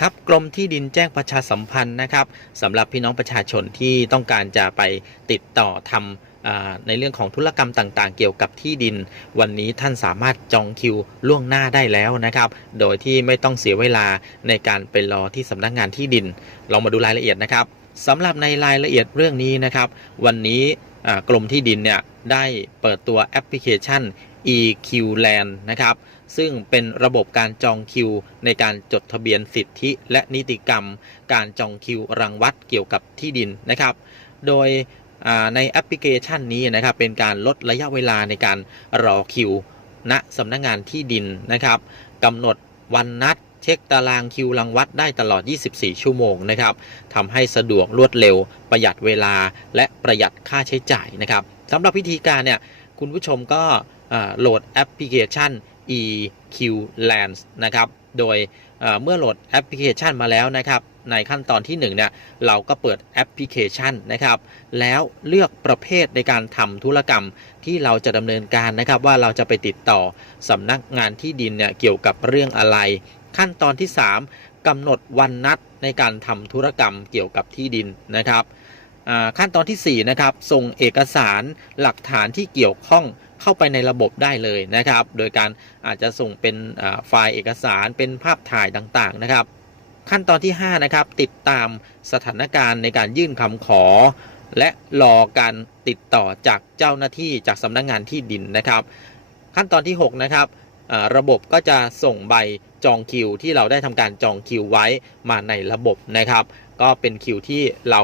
ครับกรมที่ดินแจ้งประชาสัมพันธ์นะครับสำหรับพี่น้องประชาชนที่ต้องการจะไปติดต่อทำในเรื่องของธุรกรรมต่างๆ เกี่ยวกับที่ดิน วันนี้ท่านสามารถจองคิวล่วงหน้าได้แล้วนะครับ โดยที่ไม่ต้องเสียเวลาในการไปรอที่สำนักงานที่ดิน ลองมาดูรายละเอียดนะครับสำหรับในรายละเอียดเรื่องนี้นะครับ วันนี้กรมที่ดินเนี่ยได้เปิดตัวแอปพลิเคชัน EQ Land นะครับ ซึ่งเป็นระบบการจองคิว ในการจดทะเบียนสิทธิและนิติกรรม การจองคิวรังวัดเกี่ยวกับที่ดินนะครับ โดยในแอปพลิเคชันนี้นะครับ เป็นการลดระยะเวลาในการรอคิว ณสำนักงงานที่ดินนะครับกำหนดวันนัดเช็คตารางคิวรังวัดได้ตลอด 24 ชั่วโมงนะครับทำให้สะดวกรวดเร็ว ประหยัดเวลาและประหยัดค่าใช้จ่ายนะครับสำหรับวิธีการเนี่ยคุณผู้ชมก็ โหลดแอปพลิเคชัน EQ Lands นะครับ โดยเมื่อโหลดแอปพลิเคชันมาแล้วนะครับ ในขั้นตอนที่1เนี่ยเราก็เปิดแอปพลิเคชันนะครับ แล้วเลือกประเภทในการทำธุรกรรมที่เราจะดำเนินการนะครับ ว่าเราจะไปติดต่อสำนักงานที่ดินเนี่ยเกี่ยวกับเรื่องอะไร ขั้นตอนที่ 3กำหนดวันนัดในการทำธุรกรรมเกี่ยวกับที่ดินนะครับ ขั้นตอนทีสี่ 4 นะครับ ส่งเอกสารหลักฐานที่เกี่ยวข้องเข้าไปในระบบได้เลยนะครับ โดยการอาจจะส่งเป็นไฟล์เอกสารเป็นภาพถ่ายต่างๆนะครับ ขั้นตอนที่ 5 นะครับ ติดตามสถานการณ์ในการยื่นคำขอ และรอการติดต่อจากเจ้าหน้าที่จากสำนักงานที่ดินนะครับ ขั้นตอนที่ 6 นะครับระบบก็จะส่งใบจองคิวที่เราได้ทำการจองคิวไว้มาในระบบนะครับ ก็เป็นคิวที่เรา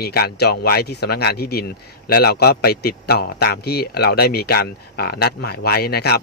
มีการจองไว้ที่สำนักงานที่ดิน แล้วเราก็ไปติดต่อตามที่เราได้มีการนัดหมายไว้นะครับ